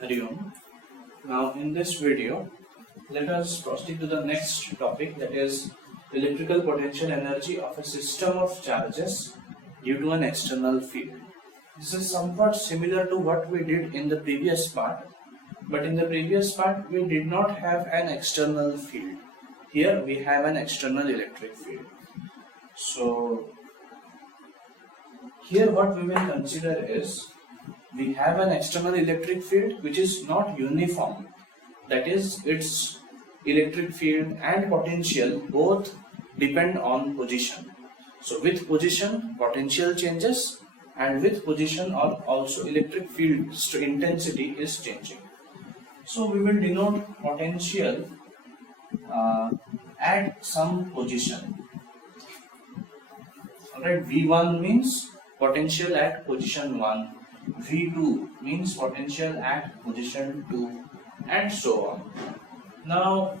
Hari Om. Now in this video, let us proceed to the next topic, that is electrical potential energy of a system of charges due to an external field. This is somewhat similar to what we did in the previous part, but in the previous part we did not have an external field. Here we have an external electric field. So here what we will consider is, we have an external electric field which is not uniform. That is, its electric field and potential both depend on position. So with position, potential changes, and with position also electric field intensity is changing. So we will denote potential at some position. Alright, V1 means potential at position 1. V2 means potential at position 2, and so on. Now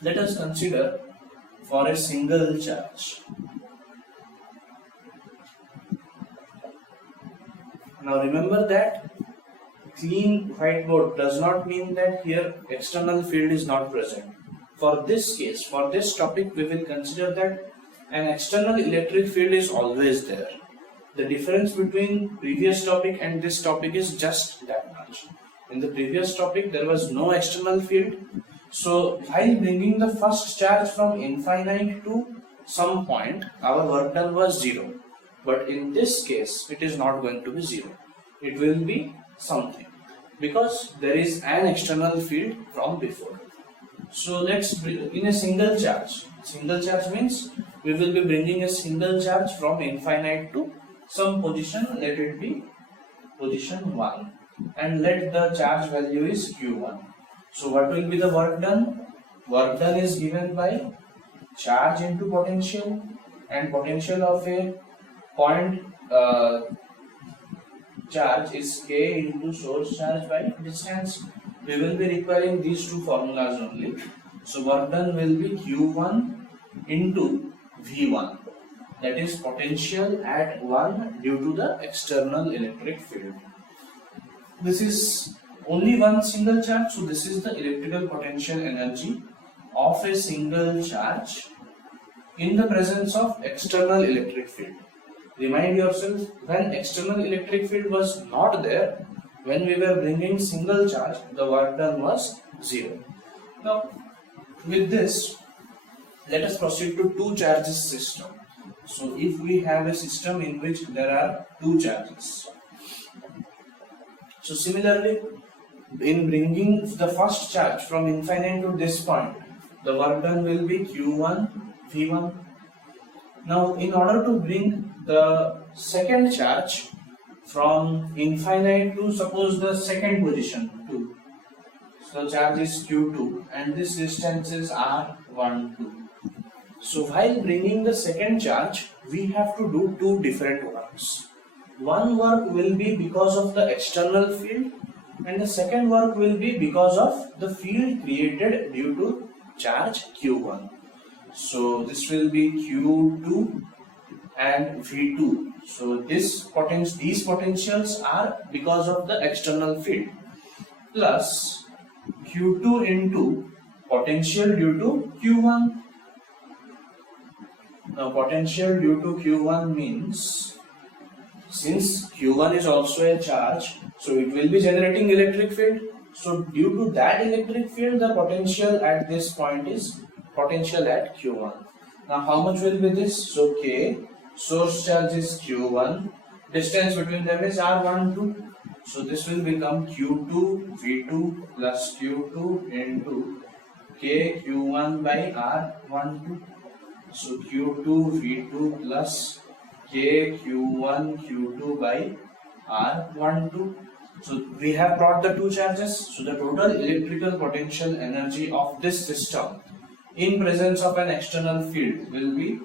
let us consider for a single charge. Now remember that clean whiteboard does not mean that here external field is not present. For this case, for this topic, we will consider that an external electric field is always there. The difference between previous topic and this topic is just that much. In the previous topic there was no external field, so while bringing the first charge from infinite to some point, our work done was 0. But in this case it is not going to be 0. It will be something, because there is an external field from before. So let's in a single charge means we will be bringing a single charge from infinite to some position, let it be position 1, and let the charge value is q1. So what will be the work done? Work done is given by charge into potential, and potential of a point charge is k into source charge by distance. We will be requiring these two formulas only. So work done will be q1 into v1. That is potential at 1 due to the external electric field. This is only one single charge, so this is the electrical potential energy of a single charge in the presence of external electric field. Remind yourself, when external electric field was not there, when we were bringing single charge, the work done was 0. Now with this, let us proceed to two charges system. So if we have a system in which there are two charges, so similarly in bringing the first charge from infinite to this point, the work done will be q1 v1. Now in order to bring the second charge from infinite to, suppose, the second position 2, so charge is q2 and this distance is r12. So while bringing the second charge, we have to do two different works. One work will be because of the external field, and the second work will be because of the field created due to charge q1. So this will be q2 and v2. So these potentials are because of the external field, plus q2 into potential due to q1. Now potential due to q1 means, since q1 is also a charge, so it will be generating electric field. So due to that electric field, the potential at this point is potential at q1. Now how much will be this? So k, source charge is q1, distance between them is r12. So this will become q2 v2 plus q2 into k q1 by r12. So q2 v2 plus k q1 q2 by r12. So we have brought the two charges. So the total electrical potential energy of this system in presence of an external field will be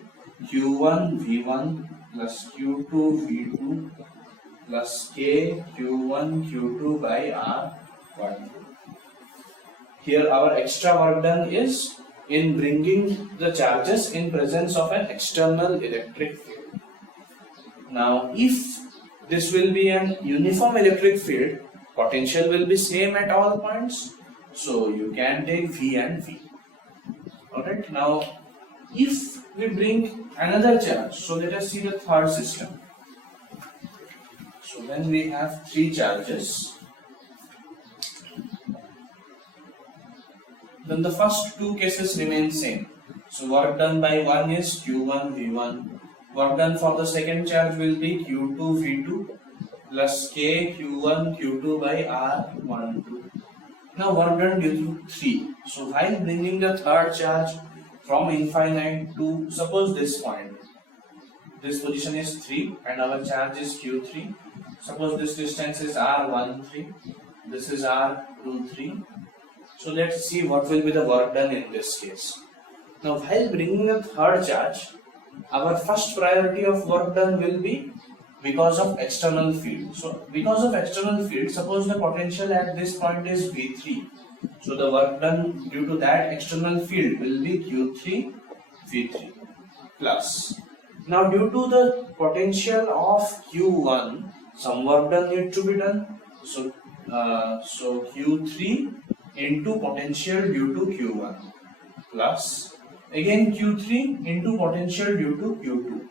q1 v1 plus q2 v2 plus k q1 q2 by r12. Here our extra work done is in bringing the charges in presence of an external electric field. Now if this will be an uniform electric field, potential will be same at all points. So you can take V and V. Alright, now if we bring another charge, so let us see the third system. So when we have three charges, then the first two cases remain same. So work done by one is Q1 V1. Work done for the second charge will be Q2 V2 plus K Q1 Q2 by R12. Now work done due to 3. So while bringing the third charge from infinite to suppose this point, this position is 3 and our charge is Q3. Suppose this distance is R13, this is R23. So let's see what will be the work done in this case. Now while bringing the third charge, our first priority of work done will be because of external field. So because of external field, suppose the potential at this point is V3. So the work done due to that external field will be Q3 V3 plus. Now due to the potential of Q1, some work done need to be done. So Q3 into potential due to Q1 plus again Q3 into potential due to Q2.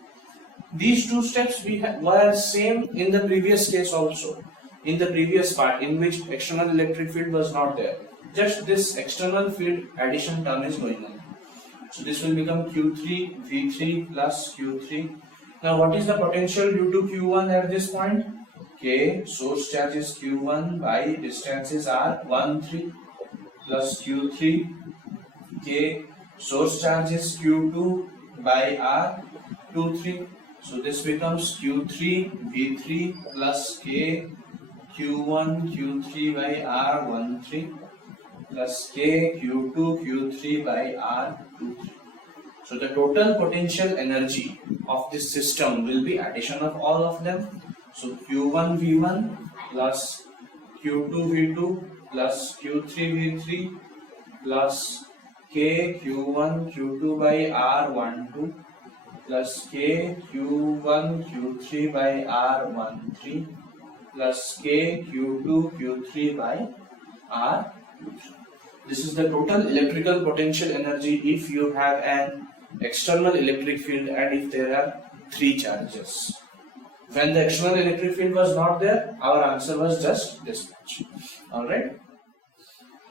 These two steps were same in the previous case also, in the previous part in which external electric field was not there. Just this external field addition term is going on. So this will become Q3 V3 plus Q3. Now what is the potential due to Q1 at this point? K, source charge is Q1 by distances R13 plus Q3, K, source charge is Q2 by R23. So this becomes Q3 V3 plus K Q1 Q3 by R13 plus K Q2 Q3 by R23. So the total potential energy of this system will be addition of all of them. So Q1 V1 plus Q2 V2 plus Q3 V3 plus K Q1 Q2 by R12 plus K Q1 Q3 by R13 plus K Q2 Q3 by R23. This is the total electrical potential energy if you have an external electric field and if there are three charges. When the external electric field was not there, our answer was just this much. Alright.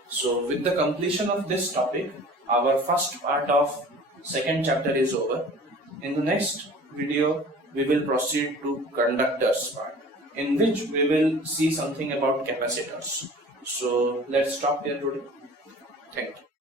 So with the completion of this topic, our first part of second chapter is over. In the next video, we will proceed to conductors part, in which we will see something about capacitors. So let's stop here today. Thank you.